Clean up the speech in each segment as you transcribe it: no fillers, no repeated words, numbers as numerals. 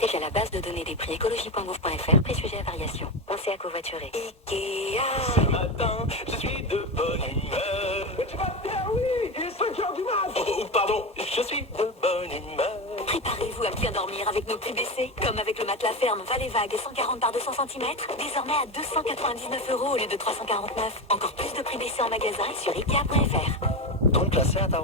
Attachez à la base de données des prix écologie.gouv.fr, prix sujet à variation. Pensez à covoiturer. Ikea. Ce matin, je suis de bonne humeur. Mais tu vas te faire, oui, il est 5h du mat. Oh, pardon, je suis de bonne humeur. Préparez-vous à bien dormir avec nos prix baissés. Comme avec le matelas ferme Valet Vague 140 par 200 cm, désormais à 299 € au lieu de 349. Encore plus de prix baissés en magasin et sur Ikea.fr. Donc classé à ta...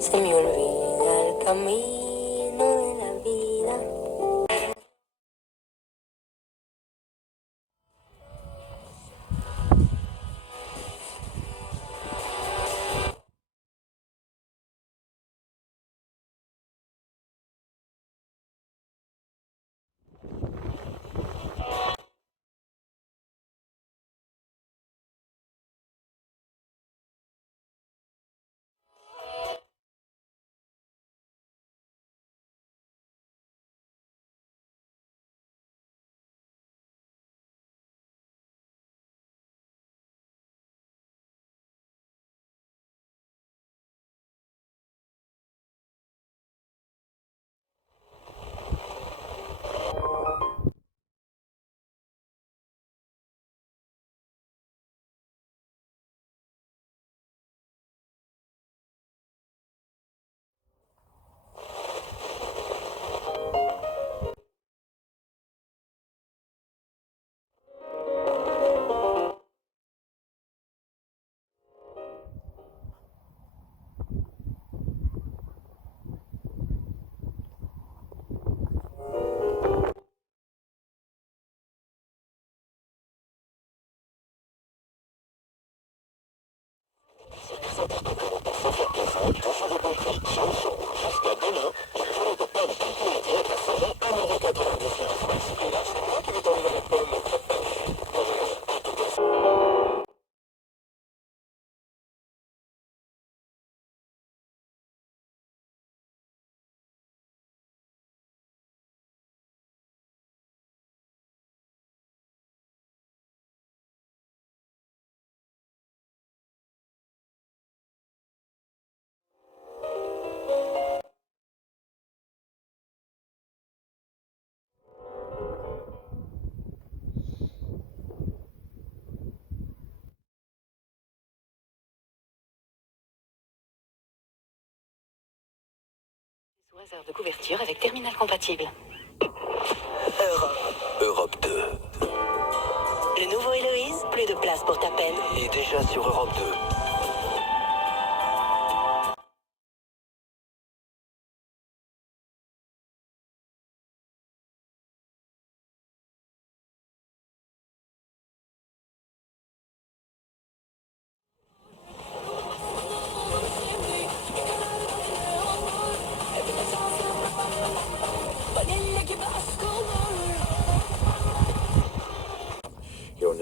Se me olvida el camino de la vida. Sous réserve de couverture avec terminal compatible. Europe 2. Le nouveau Héloïse, plus de place pour ta peine. Et déjà sur Europe 2.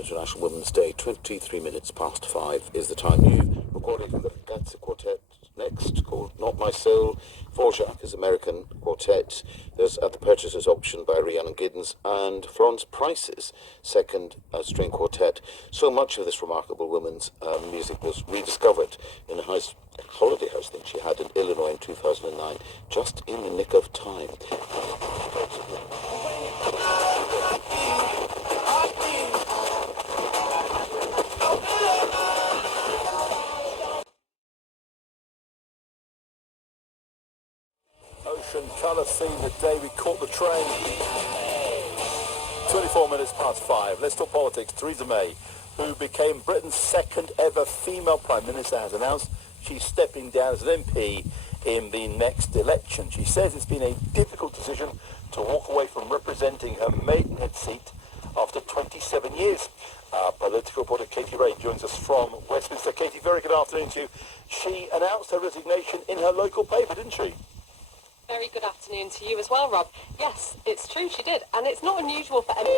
International Women's Day, 23 minutes past 5 is the time. New recording from the Gatsa Quartet next, called Not My Soul, Dvorak is American quartet. There's At the Purchaser's Auction by Rhiannon Giddens and Florence Price's second string quartet. So much of this remarkable woman's music was rediscovered in a holiday house thing she had in Illinois in 2009, just in the nick of time. Ocean colour scene the day we caught the train. 24 minutes past 5. Let's talk politics. Theresa May, who became Britain's second ever female Prime Minister, has announced she's stepping down as an MP in the next election. She says it's been a difficult decision to walk away from representing her maidenhead seat after 27 years. Political reporter Katie Ray joins us from Westminster. Katie, very good afternoon to you. She announced her resignation in her local paper, didn't she? Very good afternoon to you as well, Rob. Yes, it's true, she did. And it's not unusual for any...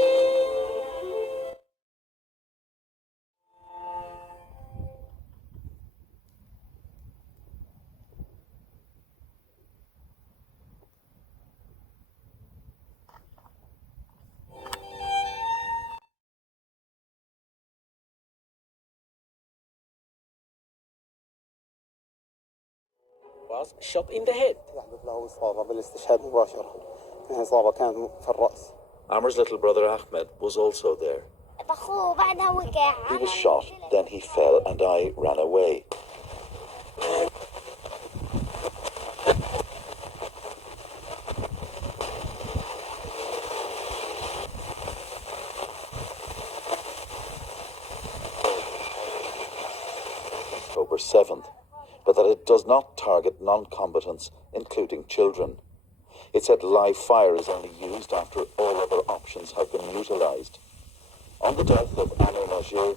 shot in the head. Amr's little brother Ahmed was also there. He was shot, then he fell and I ran away. October 7th, but that it does not target non-combatants, including children. It said live fire is only used after all other options have been utilised. On the death of Anna Najir,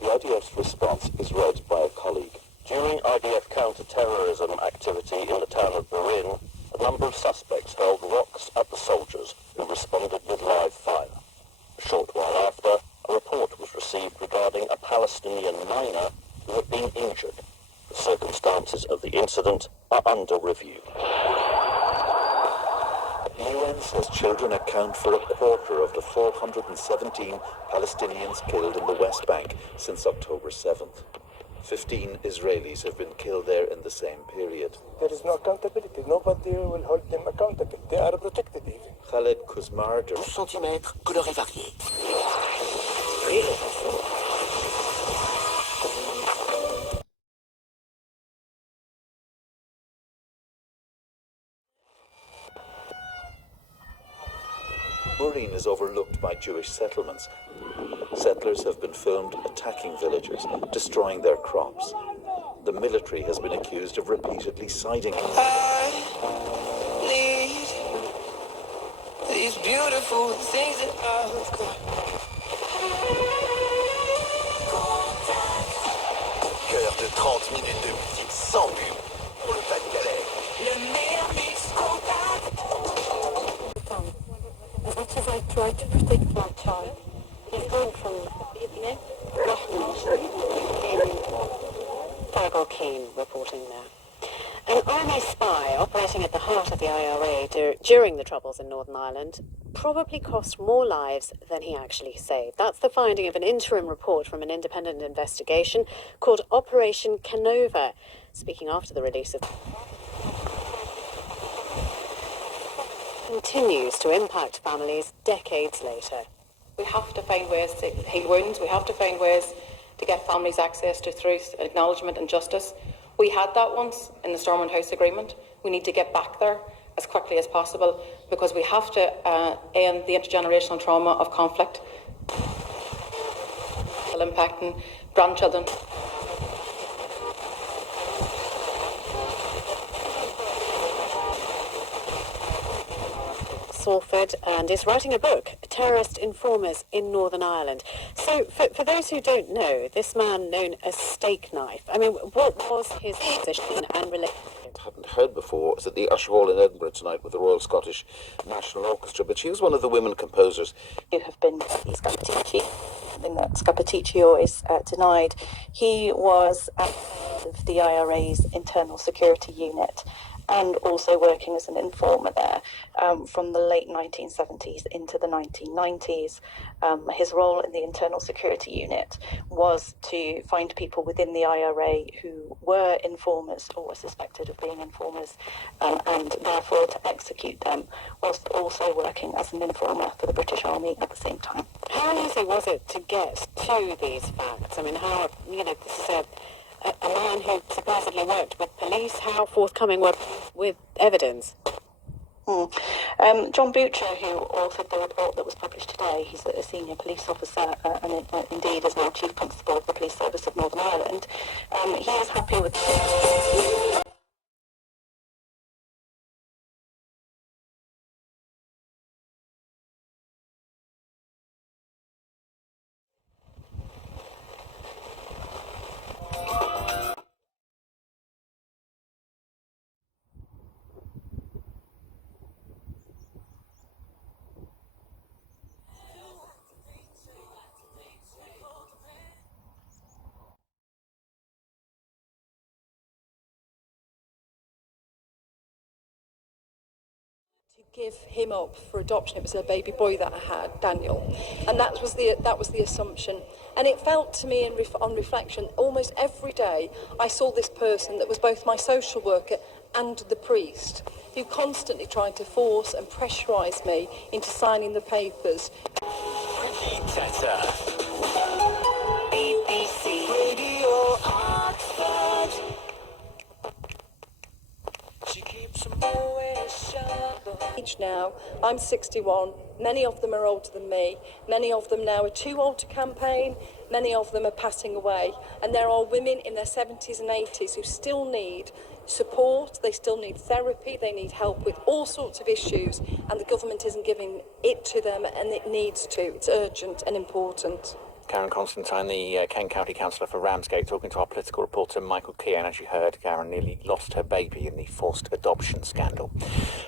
the IDF's response is read by a colleague. During IDF counter-terrorism activity in the town of Burin, a number of suspects hurled rocks at the soldiers who responded with live fire. A short while after, a report was received regarding a Palestinian miner who had been injured. The circumstances of the incident are under review. The UN says children account for a quarter of the 417 Palestinians killed in the West Bank since October 7th. 15 Israelis have been killed there in the same period. There is no accountability. Nobody will hold them accountable. They are protected even. Khaled Kuzmar, 12 cm, couleur est variée. Burin is overlooked by Jewish settlements. Settlers have been filmed attacking villagers, destroying their crops. The military has been accused of repeatedly siding. I need these beautiful things that I've got. Cœur de 30 minutes de musique sans but pour le Pas-de-Calais. Le meilleur mix contact. As much as I tried to protect my child, he's gone from Farrell Keane reporting now. An army spy operating at the heart of the IRA during the Troubles in Northern Ireland probably cost more lives than he actually saved. That's the finding of an interim report from an independent investigation called Operation Canova, speaking after the release of... continues to impact families decades later. We have to find ways to heal wounds. We have to find ways to get families access to truth, acknowledgement and justice. We had that once in the Stormont House Agreement. We need to get back there as quickly as possible because we have to end the intergenerational trauma of conflict impacting grandchildren. Salford, and is writing a book, Terrorist Informers in Northern Ireland. So, for those who don't know, this man known as Steak Knife, I mean, what was his position and relation? Hadn't heard before was at the Usher Hall in Edinburgh tonight with the Royal Scottish National Orchestra, but she was one of the women composers. You have been Scappaticci, something that Scappaticci always denied. He was of the IRA's internal security unit, and also working as an informer there from the late 1970s into the 1990s. His role in the Internal Security Unit was to find people within the IRA who were informers or were suspected of being informers, and therefore to execute them, whilst also working as an informer for the British Army at the same time. How easy was it to get to these facts? I mean, how, this is a man who supposedly worked with police. How forthcoming were with evidence? John Butcher, who authored the report that was published today, he's a senior police officer and indeed is now Chief Constable of the Police Service of Northern Ireland. He is happy with... give him up for adoption. It was a baby boy that I had, Daniel, and that was the assumption. And it felt to me, on reflection, almost every day I saw this person that was both my social worker and the priest, who constantly tried to force and pressurise me into signing the papers. BBC Radio Oxford. She keeps them always sharp. Now, I'm 61, many of them are older than me, many of them now are too old to campaign, many of them are passing away, and there are women in their 70s and 80s who still need support, they still need therapy, they need help with all sorts of issues, and the government isn't giving it to them, and it needs to. It's urgent and important. Karen Constantine, the Kent County Councillor for Ramsgate, talking to our political reporter Michael Keoghan. As you heard, Karen nearly lost her baby in the forced adoption scandal.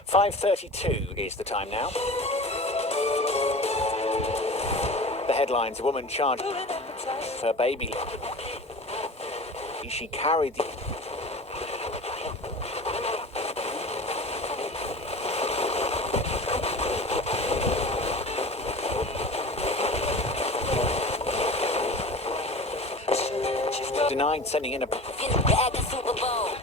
5:32 is the time now. The headlines: a woman charged her baby. She carried the... denied sending in a... Super Bowl.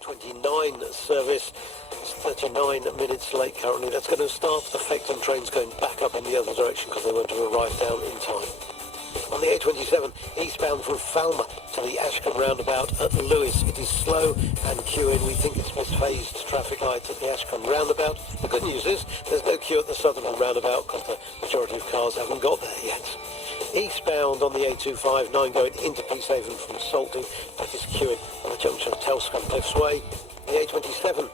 .29 service. It's 39 minutes late currently. That's going to start to affect on trains going back up in the other direction because they won't have arrived down in time. On the A27, eastbound from Falmer to the Ashcombe roundabout at Lewis, it is slow and queuing. We think it's misphased traffic lights at the Ashcombe roundabout. The good news is there's no queue at the Sutherland roundabout because the majority of cars haven't got there yet. Eastbound on the A259 going into Peacehaven from Salting, that is queuing on the junction of Telscombe Cliffs Way. The A27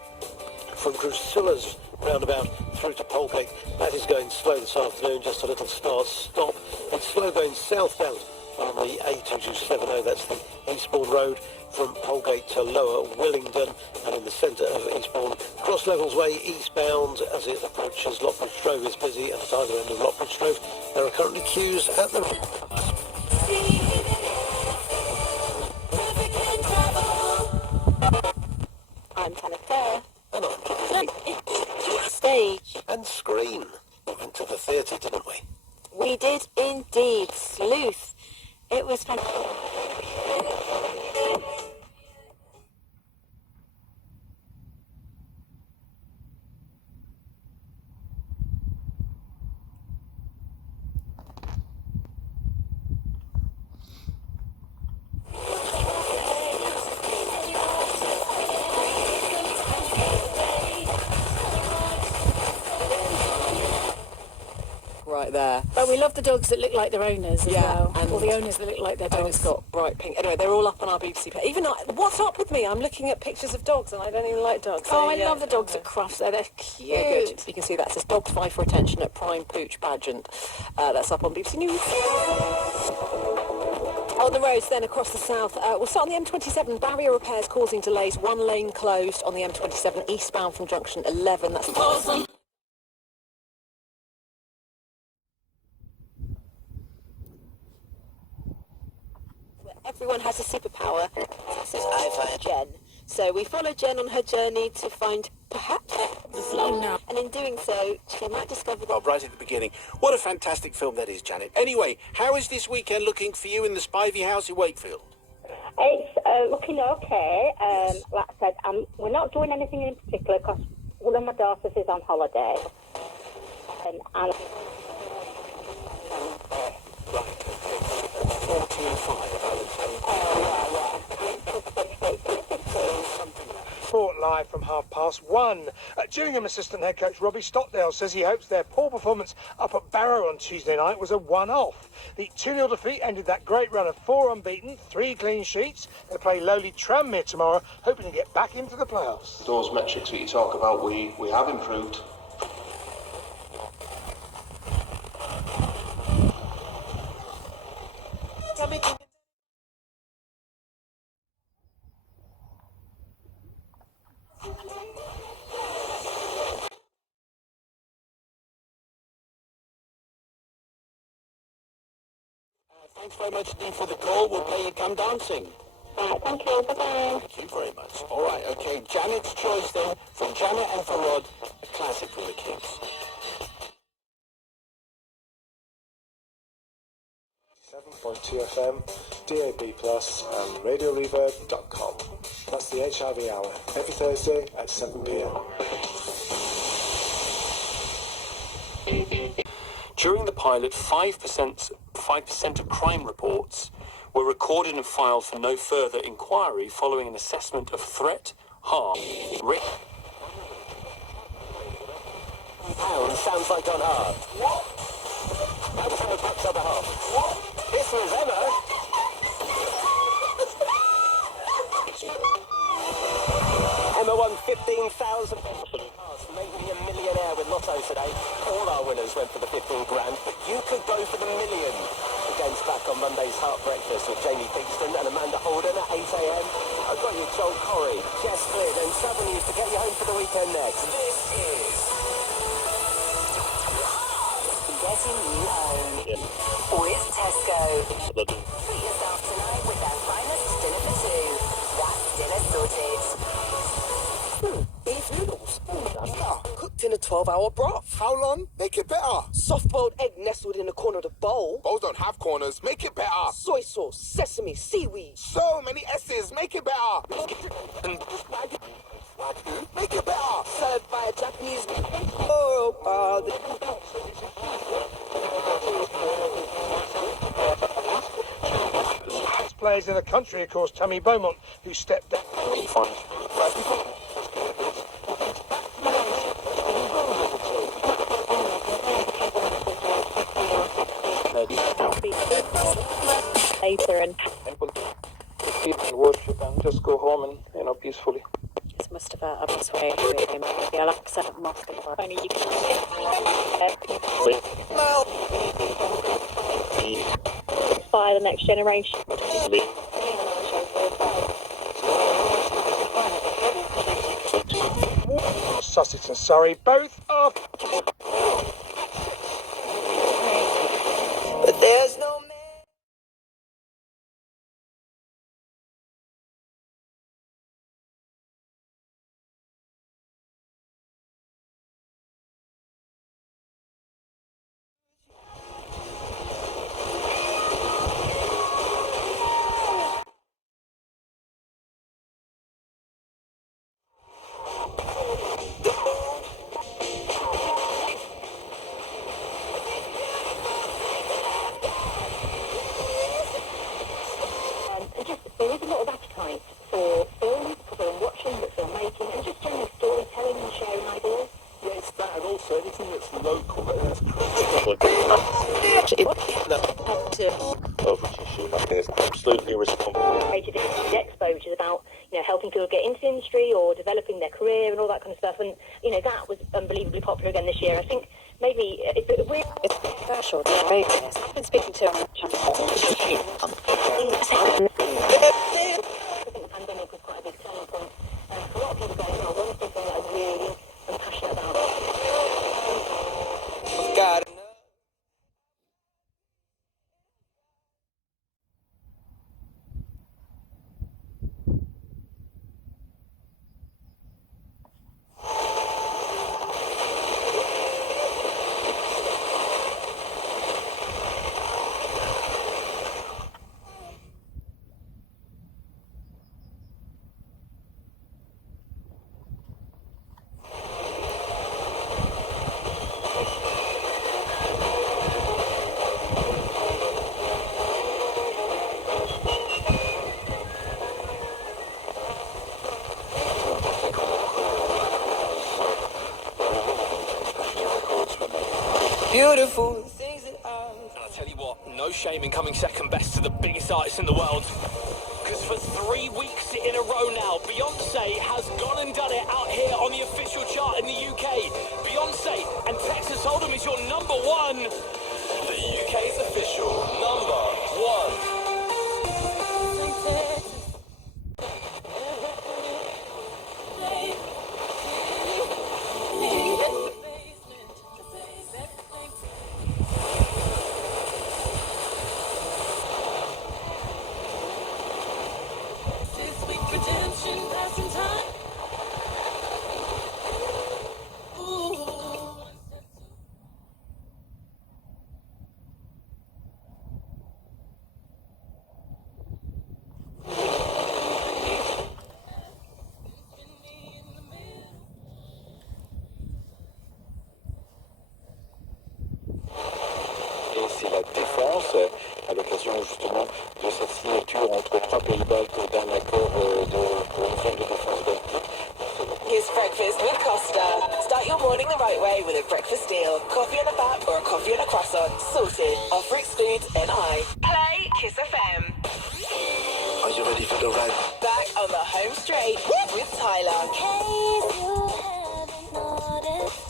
from Drusilla's roundabout through to Polegate, that is going slow this afternoon, just a little start-stop. It's slow going southbound on the A2270, that's the Eastbourne Road from Polegate to Lower Willingdon, and in the centre of Eastbourne. Cross Levels Way eastbound as it approaches Lockbridge Drove is busy, and at either end of Lockbridge Drove there are currently queues at the... I'm Tanita. And I'm Stage. and screen. We went to the theatre, didn't we? We did indeed. Sleuth. It was fantastic. Right there. But we love the dogs that look like their owners as well. And or the owners that look like their dogs. Owners got bright pink. Anyway, they're all up on our BBC page. Even what's up with me? I'm looking at pictures of dogs and I don't even like dogs. Oh, I love the dogs at Crufts. They're cute. Yeah, good. You can see that. It says Dogs Vie for Attention at Prime Pooch Pageant. That's up on BBC News. On the roads then across the south, we'll start on the M27. Barrier repairs causing delays. One lane closed on the M27 eastbound from junction 11. That's awesome. Everyone has a superpower. I find Jen. So we follow Jen on her journey to find perhaps the flow now. And in doing so, she might discover Well, right at the beginning. What a fantastic film that is, Janet. Anyway, how is this weekend looking for you in the Spivey House in Wakefield? It's looking okay. Like I said, we're not doing anything in particular because one of my daughters is on holiday. And 14-5. Sport live from 1:30. Gillingham assistant head coach Robbie Stockdale says he hopes their poor performance up at Barrow on Tuesday night was a one-off. The 2-0 defeat ended that great run of 4 unbeaten, 3 clean sheets. They play lowly Tranmere tomorrow, hoping to get back into the playoffs. Those metrics that you talk about, we have improved. Thanks very much, Dee, for the call. We'll play you Come Dancing. thank you. Bye-bye. Thank you very much. All right, okay. Janet's choice then, from Janet and for Rod, a classic for the kids. 7.2 FM, DAB+, and RadioReverb.com. That's the HIV Hour, every Thursday at 7 p.m. During the pilot, 5% of crime reports were recorded and filed for no further inquiry following an assessment of threat, harm, risk. Pound sounds like on Earth. What? That's how perhaps other half. What? This was Emma. Emma won 15,000. Making a millionaire with Lotto today. All our winners went for the 15 grand, but you could go for the million. The game's back on Monday's Heart Breakfast with Jamie Kingston and Amanda Holden at 8 a.m. I've got you Joel Corey, Jess Flynn and Travel News to get you home for the weekend next. This is Getting you home with Tesco. Treat yourself tonight with their finest dinner for two. That's dinner sorted. Beef noodles. Cooked in a 12-hour broth. How long? Make it better. Soft-boiled egg nestled in the corner of the bowl. Bowls don't have corners. Make it better. Soy sauce, sesame, seaweed. So many S's. Make it better. Make it better. Served by a Japanese. Best players in the country, of course, Tammy Beaumont, who stepped down. Later and People worship and just go home and, peacefully. It's Mustafa Abasway with him. The Alexa Moscow. Only you can inspire the next generation. Sussex and Surrey both are. But there's no man. There is a lot of appetite for film, for film watching, for filmmaking, and just general storytelling and sharing ideas. Yeah, it's that, and also anything that's local, that's absolutely responsible. Created the Expo, which is about helping people get into the industry or developing their career and all that kind of stuff. And that was unbelievably popular again this year. I think maybe it's special. I've been speaking to Beautiful things that are. And I tell you what, no shame in coming second best to the biggest artist in the world. Because for 3 weeks in a row now, Beyonce has gone and done it out here on the official chart in the UK. Beyonce and Texas Hold'em is your number one. The UK's official number one. Et c'est la défense, à l'occasion justement de cette signature entre trois Pays-Baltes d'un accord pour une forme de défense baltique. Here's breakfast with Costa. Start your morning the right way with a breakfast deal. Coffee on a bat or a coffee on a croissant. Sorted. Offer excludes NI. Play Kiss FM. Are you ready for the ride? Back on the home straight with Tyler. In case you haven't noticed.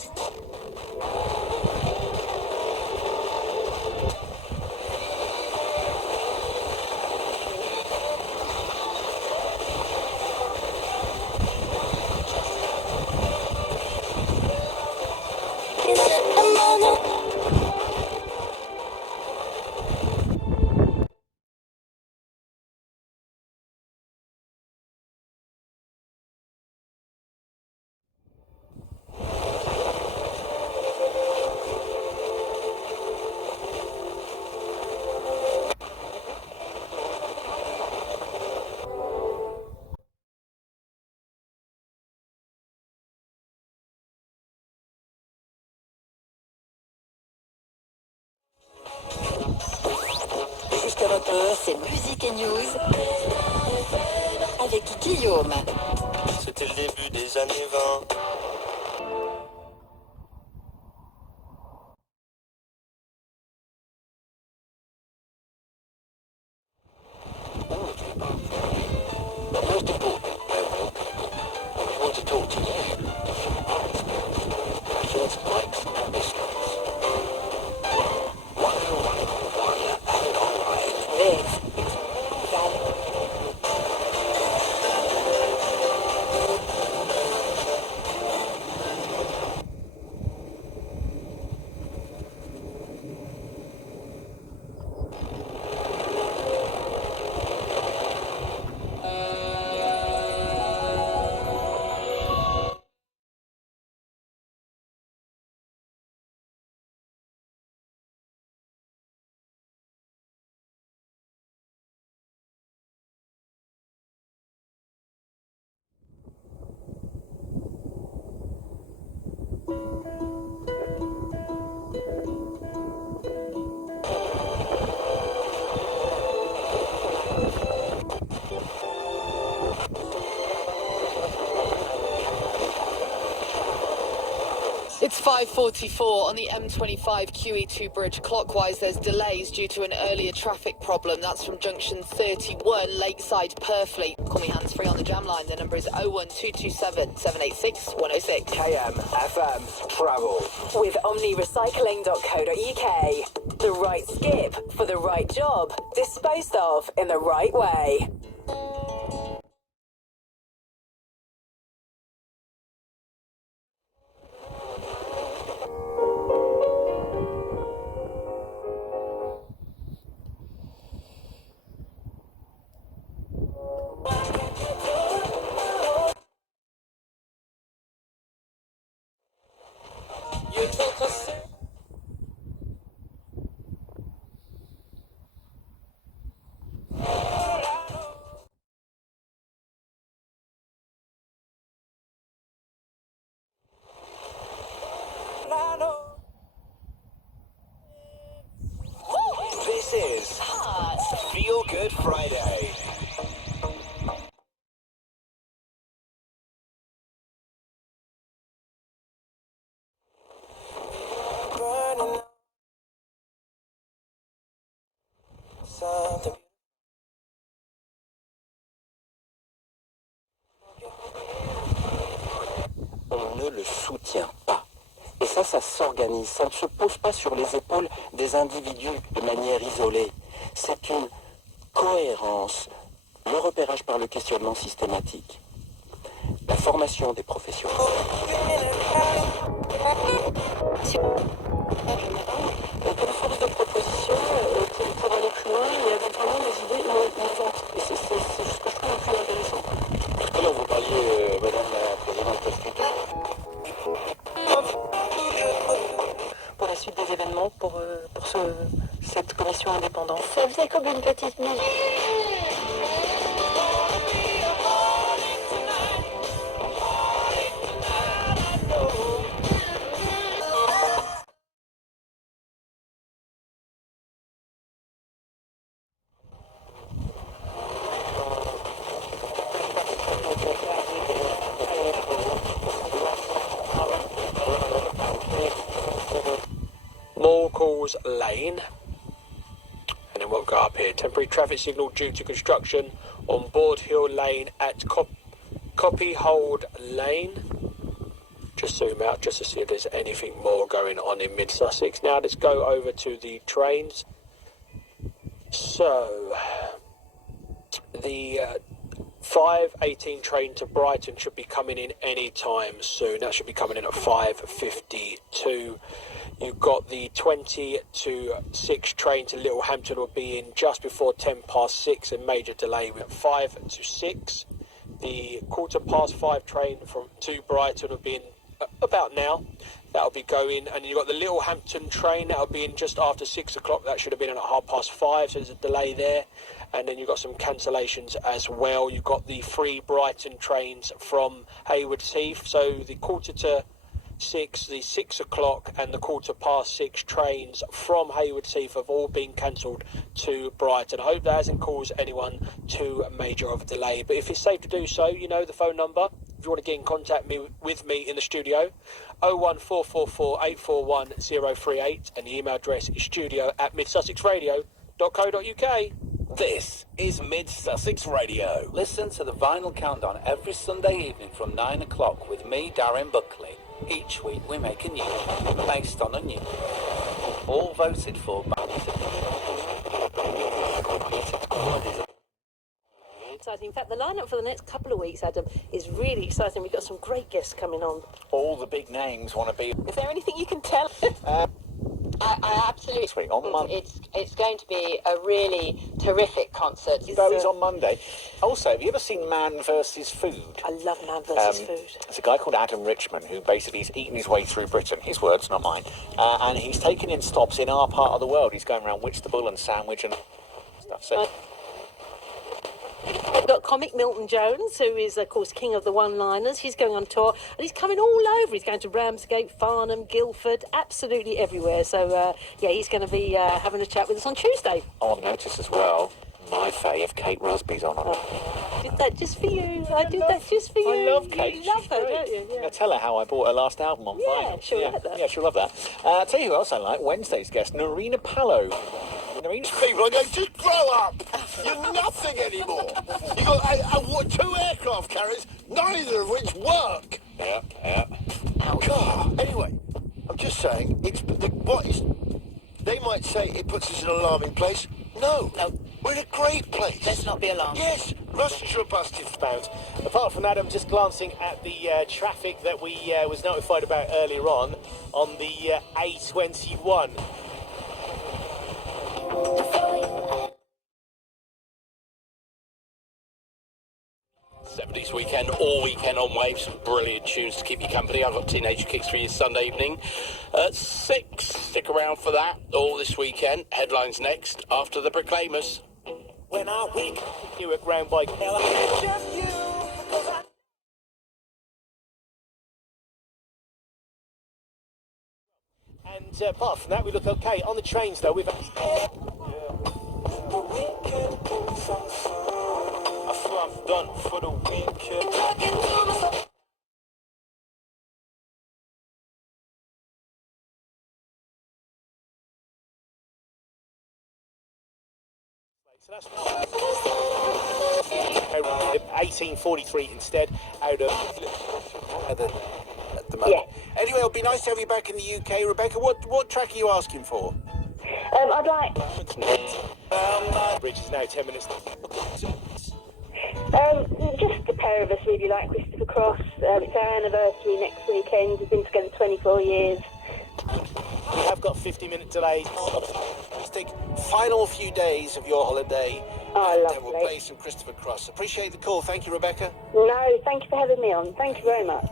Jusqu'à 20h, c'est musique et news avec Guillaume. C'était le début des années 20. Most important, I want to talk to you. Just likes and dislikes. One and all right. This It's 5:44 on the M25 QE2 bridge. Clockwise, there's delays due to an earlier traffic problem. That's from junction 31, Lakeside, Purfleet. Call me hands-free on the jam line. The number is 01227 786 106. KM FM Travel with omnirecycling.co.uk. The right skip for the right job, disposed of in the right way. You took us. This is Feel Good Friday. ne le soutient pas. Et ça s'organise, ça ne se pose pas sur les épaules des individus de manière isolée. C'est une cohérence, le repérage par le questionnement systématique, la formation des professionnels. Pour force de proposition, pour aller plus loin, il y a vraiment des idées innovantes. Et c'est ce que je trouve le plus intéressant. Tout à l'heure, vous parliez, Madame la Présidente, pour la suite des événements, pour cette commission indépendante. Ça faisait comme une petite musique. Morecalls Lane, and then we'll go up here. Temporary traffic signal due to construction on Board Hill Lane at Copyhold Lane. Just zoom out just to see if there's anything more going on in mid Sussex. Now let's go over to the trains. So the 5:18 train to Brighton should be coming in any time soon. That should be coming in at 5:52. You've got the 20 to 6 train to Littlehampton will be in just before 6:10, a major delay at 5 to 6. The 5:15 train to Brighton will be in about now. That'll be going, and you've got the Littlehampton train that'll be in just after 6 o'clock. That should have been in at 5:30, so there's a delay there. And then you've got some cancellations as well. You've got the 3 Brighton trains from Haywards Heath, so the 5:45, the 6 o'clock and the 6:15 trains from Haywards Heath have all been cancelled to Brighton. I hope that hasn't caused anyone too major of a delay, but if it's safe to do so, you know the phone number. If you want to get in contact with me in the studio, 01444 841 038, and the email address is studio@midsussexradio.co.uk. This is Mid Sussex Radio. Listen to the Vinyl Countdown every Sunday evening from 9 o'clock with me, Darren Buckley. Each week we make a new based on a new, all voted for by exciting. In fact, the lineup for the next couple of weeks, Adam, is really exciting. We've got some great guests coming on. All the big names want to be. Is there anything you can tell? I absolutely. This week on Monday. It's going to be a really terrific concert. Bowie's on Monday. Also, have you ever seen Man vs. Food? I love Man vs. Food. There's a guy called Adam Richman who basically is eating his way through Britain. His words, not mine. And he's taking in stops in our part of the world. He's going around Whitstable and Sandwich and stuff. So. We've got comic Milton Jones, who is, of course, king of the one-liners. He's going on tour, and he's coming all over. He's going to Ramsgate, Farnham, Guildford, absolutely everywhere. So, yeah, he's going to be having a chat with us on Tuesday. On notice as well, my fave, Kate Rusby's on. I did that just for you. I did that just for you. I love Kate. You love her, don't you? Yeah. Tell her how I bought her last album on vinyl. She'll like that. Yeah, she'll love that. I'll tell you who else I like. Wednesday's guest, Narina Palo. People are going to grow up. You're nothing anymore. You've got 2 aircraft carriers, neither of which work. Yeah. God. Anyway, I'm just saying, they might say it puts us in an alarming place. No. We're in a great place. Let's not be alarmed. Yes, Russians are busted. Apart from that, I'm just glancing at the traffic that we was notified about earlier on the A21. 70s weekend, all weekend on Waves. Some brilliant tunes to keep you company. I've got Teenage Kicks for you Sunday evening. 6, stick around for that. All this weekend. Headlines next, after the Proclaimers. When I wake you at ground bike. And apart from that, we look okay. On the trains, though, we've... I'm done for the weekend. So that's 1843 instead, out of the moment. Yeah. Anyway, it'll be nice to have you back in the UK. Rebecca, what track are you asking for? I'd like... Bridge is now 10 minutes. Just a pair of us really like Christopher Cross. It's our anniversary next weekend. We've been together 24 years. We have got 50-minute delay. Fantastic. Final few days of your holiday. Oh, and we'll play some Christopher Cross. Appreciate the call. Thank you, Rebecca. No, thank you for having me on. Thank you very much.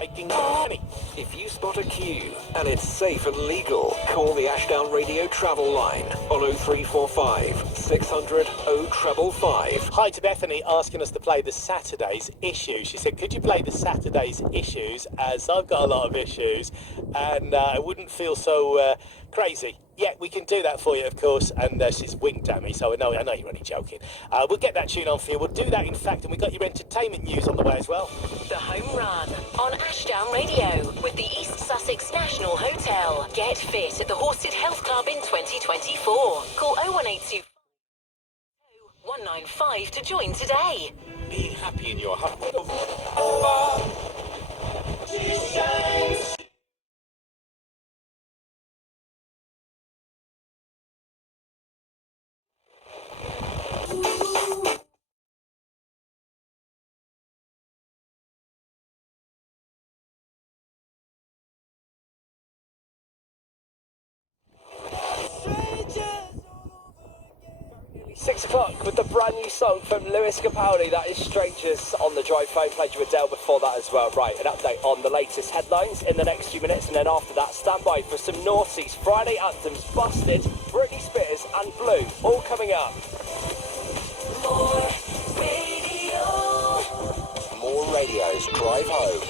Making money. If you spot a queue and it's safe and legal, call the Ashdown Radio travel line on 0345 600 0555. Hi to Bethany asking us to play the Saturday's issues. She said, could you play the Saturday's issues, as I've got a lot of issues and I wouldn't feel so crazy. Yeah, we can do that for you, of course, and she's winked at me, so I know you're only joking. We'll get that tune on for you. We'll do that, in fact, and we've got your entertainment news on the way as well. The Home Run on Ashdown Radio with the East Sussex National Hotel. Get fit at the Horsted Health Club in 2024. Call 0182 195 to join today. Being happy in your home. 6 o'clock with the brand new song from Lewis Capaldi, that is Strangers, on the drive phone. Played you Adele before that as well. Right, an update on the latest headlines in the next few minutes, and then after that, stand by for some Naughties Friday anthems, Busted, Britney Spears and Blue, all coming up. More radios drive home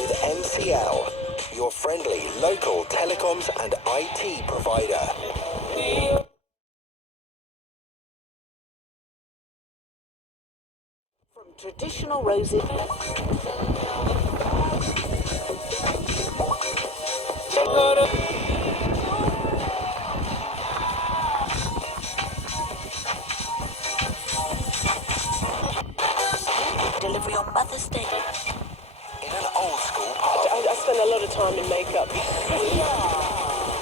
with MCL, your friendly local telecoms and IT provider. Traditional roses. Delivery on Mother's Day. In an old school pub. I spend a lot of time in makeup.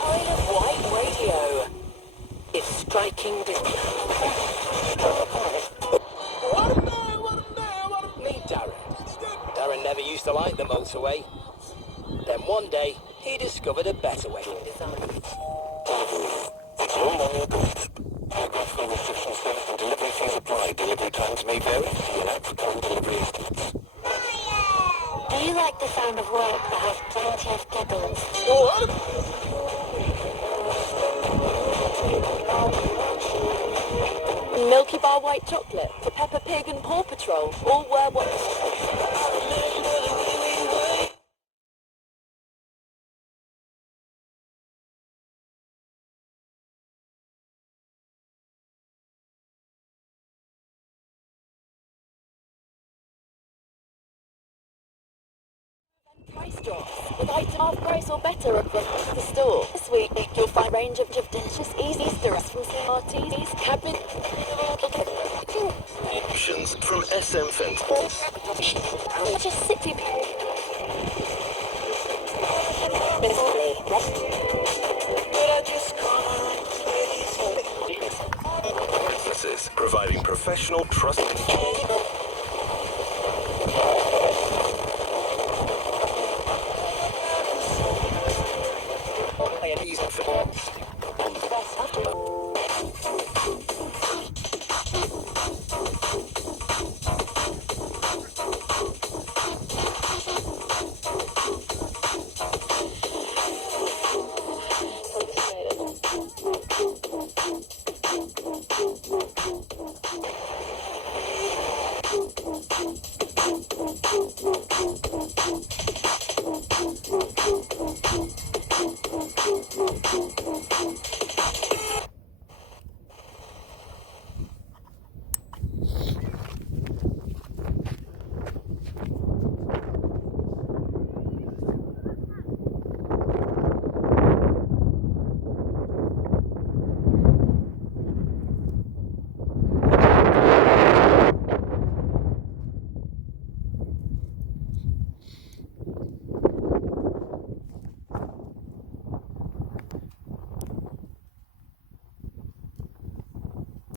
Isle of Wight Radio. It's striking Meet Darren. Darren never used to like the motorway. Then one day, he discovered a better way. It's all on your doorstep. Geographical restrictions there and delivery fees apply. Delivery times may vary. See an African delivery estates. Do you like the sound of work that has plenty of giggles? Milky Bar white chocolate, Peppa Pig and Paw Patrol, all wear what... Price drops with items half price or better across the store. This week you'll find a range of delicious easy stirrers from CRT's cabinet. Options from SM Fence. Just 60p. Businesses providing professional, trusted...